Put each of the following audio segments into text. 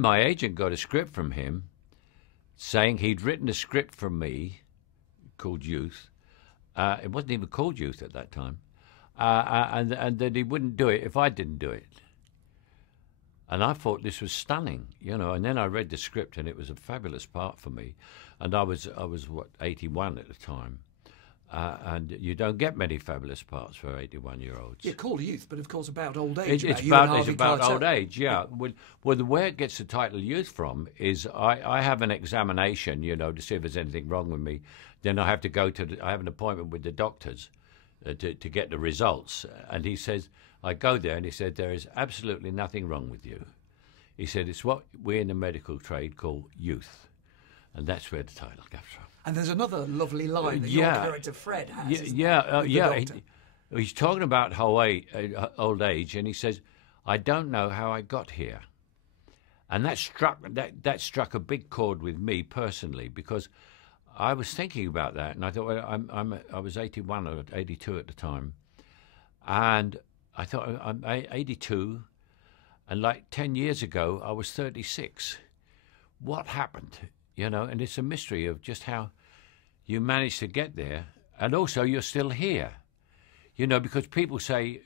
My agent got a script from him saying he'd written a script for me called Youth. It wasn't even called Youth at that time. And that he wouldn't do it if I didn't do it. And I thought this was stunning, you know. And then I read the script, and it was a fabulous part for me. And I was what, 81 at the time. And you don't get many fabulous parts for 81-year-olds. Yeah, called Youth, but of course about old age. It's about old age, yeah. Well, where it gets the title Youth from is I have an examination, you know, to see if there's anything wrong with me. Then I have to go I have an appointment with the doctors to get the results. And he says, I go there, and he said, there is absolutely nothing wrong with you. He said, it's what we in the medical trade call youth. And that's where the title comes from. And there's another lovely line that your character Fred has. He's talking about old age, and he says, I don't know how I got here. And that struck a big chord with me personally, because I was thinking about that, and I thought, well, I was 81 or 82 at the time, and I thought, I'm 82, and like 10 years ago, I was 36. What happened? You know, and it's a mystery of just how you managed to get there, and also you're still here. You know, because people say,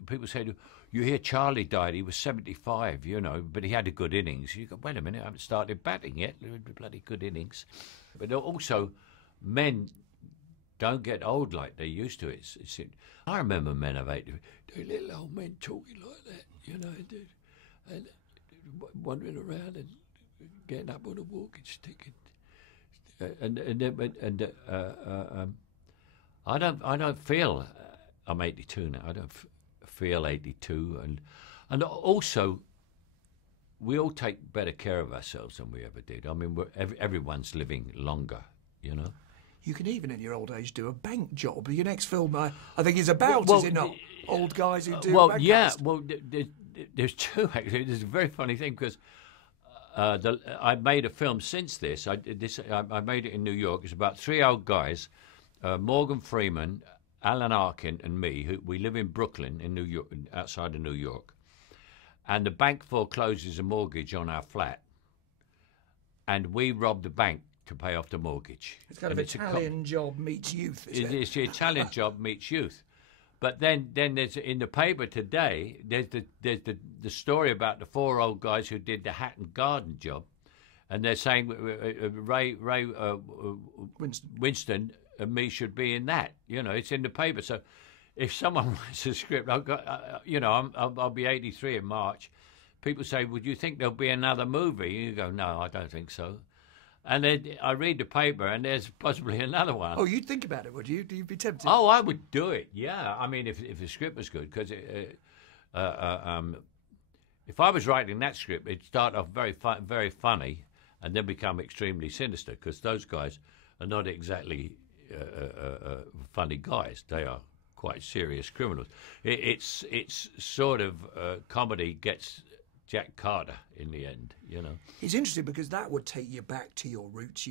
you hear Charlie died, he was 75, you know, but he had a good innings. You go, wait a minute, I haven't started batting yet, bloody good innings. But also, men don't get old like they used to. I remember men of 80, little old men talking like that, you know, and wandering around and getting up on a walking stick. I don't feel I'm 82 now. I don't feel 82, and also we all take better care of ourselves than we ever did. I mean, everyone's living longer, you know. You can even, in your old age, do a bank job. Your next film, I think, is about, is it not? Old guys who do bank jobs. Well, there's two, actually. There's a very funny thing, because I made a film since this. I made it in New York. It's about three old guys, Morgan Freeman, Alan Arkin, and me. We live in Brooklyn, in New York, outside of New York. And the bank forecloses a mortgage on our flat. And we rob the bank to pay off the mortgage. It's kind of Italian job meets youth, is it? It's the Italian job meets youth. But then there's, in the paper today, there's the story about the four old guys who did the Hatton Garden job, and they're saying Ray Winston and me should be in that. You know, it's in the paper. So if someone writes a script, I'll be 83 in March. People say, "Would you think there'll be another movie?" You go, "No, I don't think so." And then I read the paper, and there's possibly another one. Oh, you'd think about it, would you? You'd be tempted. Oh, I would do it. Yeah, I mean, if the script was good, because if I was writing that script, it'd start off very funny, and then become extremely sinister. Because those guys are not exactly funny guys; they are quite serious criminals. It's sort of comedy gets Jack Carter in the end, you know. It's interesting because that would take you back to your roots.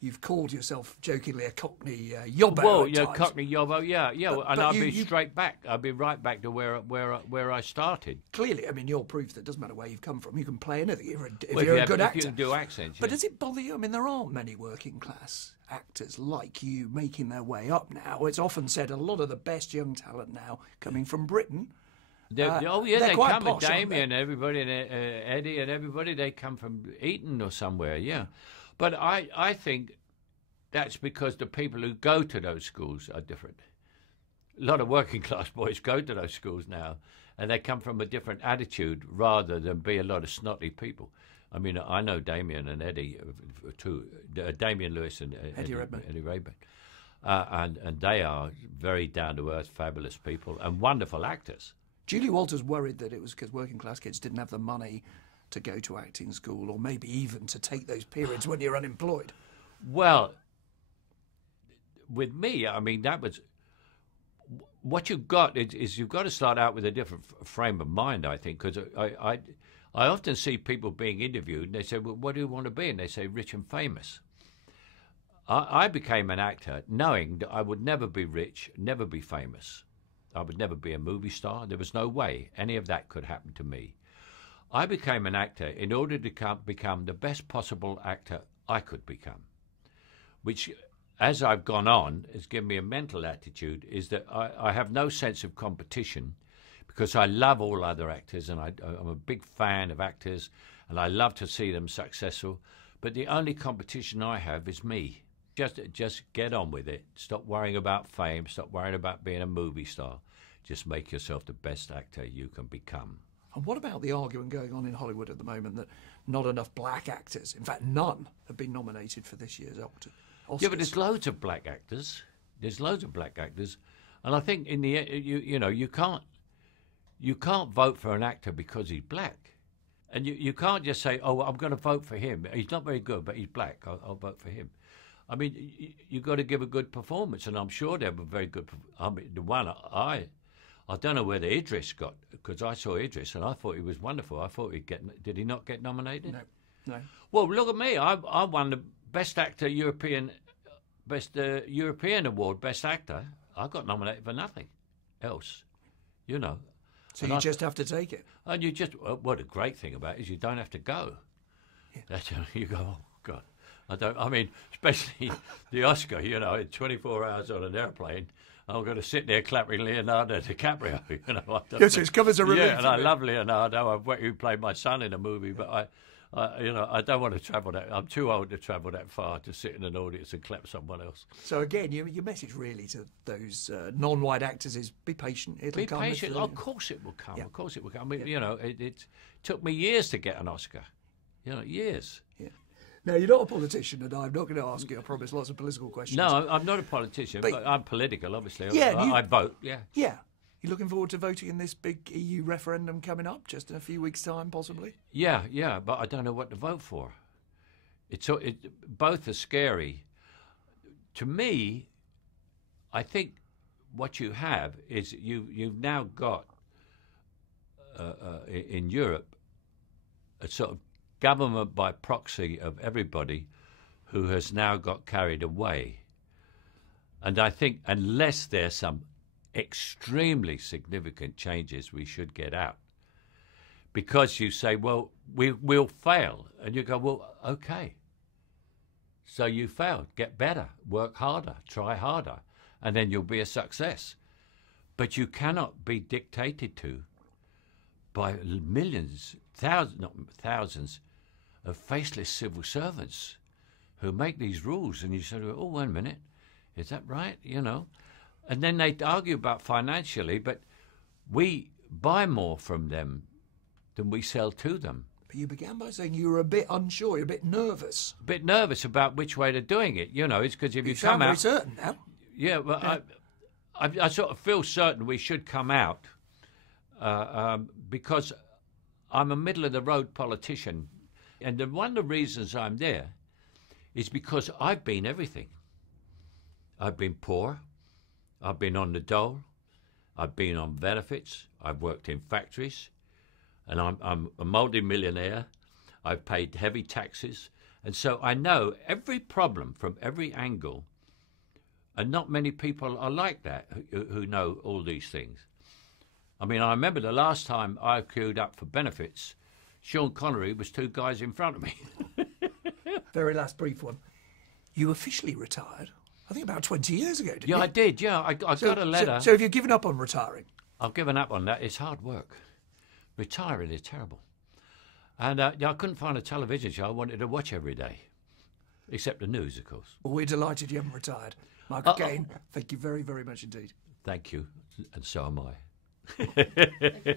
You've called yourself jokingly a Cockney yobbo. Well, yeah, Cockney yobbo, yeah. And I'll be straight back. I'll be right back to where I started. Clearly, I mean, you're proof that it doesn't matter where you've come from. You can play anything if you're a good actor. You can do accents. But does it bother you? I mean, there aren't many working class actors like you making their way up now. It's often said a lot of the best young talent now coming from Britain. They come posh, with Damien and everybody, and Eddie and everybody. They come from Eton or somewhere, yeah. But I think that's because the people who go to those schools are different. A lot of working class boys go to those schools now, and they come from a different attitude rather than be a lot of snotty people. I mean, I know Damien and Eddie too, Damien Lewis and Eddie Redmayne. And they are very down-to-earth, fabulous people and wonderful actors. Julie Walters worried that it was because working class kids didn't have the money to go to acting school, or maybe even to take those periods when you're unemployed. Well, with me, I mean, that was what you've got is you've got to start out with a different frame of mind, I think, because I often see people being interviewed and they say, well, what do you want to be? And they say rich and famous. I became an actor knowing that I would never be rich, never be famous. I would never be a movie star. There was no way any of that could happen to me. I became an actor in order to become the best possible actor I could become, which, as I've gone on, has given me a mental attitude, is that I have no sense of competition because I love all other actors and I'm a big fan of actors and I love to see them successful. But the only competition I have is me. Just get on with it. Stop worrying about fame. Stop worrying about being a movie star. Just make yourself the best actor you can become. And what about the argument going on in Hollywood at the moment that not enough black actors, in fact none, have been nominated for this year's Oscars? Yeah, but there's loads of black actors. There's loads of black actors, and I think in the you know you can't vote for an actor because he's black, and you can't just say, oh, I'm going to vote for him. He's not very good, but he's black. I'll vote for him. I mean, you've got to give a good performance, and I'm sure they were very good. I mean, the one I don't know whether Idris got, because I saw Idris and I thought he was wonderful. I thought he'd get. Did he not get nominated? No. Well, look at me. I won the Best Actor European Award, Best Actor. I got nominated for nothing else, you know. So you just have to take it. And you just, what a great thing about it is you don't have to go. Yeah. You go, oh, God. I mean, especially the Oscar, you know, in 24 hours on an airplane, I'm going to sit there clapping Leonardo DiCaprio, you know. Yes, it covers a relief. Yeah, and I love Leonardo. He played my son in a movie, but I don't want to travel that. I'm too old to travel that far to sit in an audience and clap someone else. So again, your message really to those non-white actors is be patient. It'll come. Be patient. Of course it will come. Yeah. Of course it will come. I mean, you know, it took me years to get an Oscar. You know, years. Yeah. Now, you're not a politician, and I'm not going to ask you, I promise, lots of political questions. No, I'm not a politician, but I'm political, obviously. Yeah, I vote, yeah. Yeah. You looking forward to voting in this big EU referendum coming up, just in a few weeks' time, possibly? Yeah, but I don't know what to vote for. Both are scary. To me, I think what you have is you've now got, in Europe, a sort of government by proxy of everybody who has now got carried away. And I think unless there's some extremely significant changes, we should get out. Because you say, well, we'll fail. And you go, well, okay. So you failed. Get better. Work harder. Try harder. And then you'll be a success. But you cannot be dictated to by millions, thousands of faceless civil servants who make these rules, and you say, oh, wait a minute, is that right? You know, and then they argue about financially, but we buy more from them than we sell to them. But you began by saying you were a bit unsure, you're a bit nervous. A bit nervous about which way they're doing it. You know, it's because if you come out, very certain now. Yeah, well, yeah. I sort of feel certain we should come out because I'm a middle of the road politician. And one of the reasons I'm there is because I've been everything. I've been poor. I've been on the dole. I've been on benefits. I've worked in factories. And I'm a multi-millionaire. I've paid heavy taxes. And so I know every problem from every angle. And not many people are like that who know all these things. I mean, I remember the last time I queued up for benefits, Sean Connery was two guys in front of me. Very last brief one. You officially retired, I think about 20 years ago, didn't you? Yeah, I did, yeah. I got a letter. So have you given up on retiring? I've given up on that. It's hard work. Retiring is terrible. And I couldn't find a television show I wanted to watch every day, except the news, of course. Well, we're delighted you haven't retired. Michael Caine, thank you very, very much indeed. Thank you, and so am I.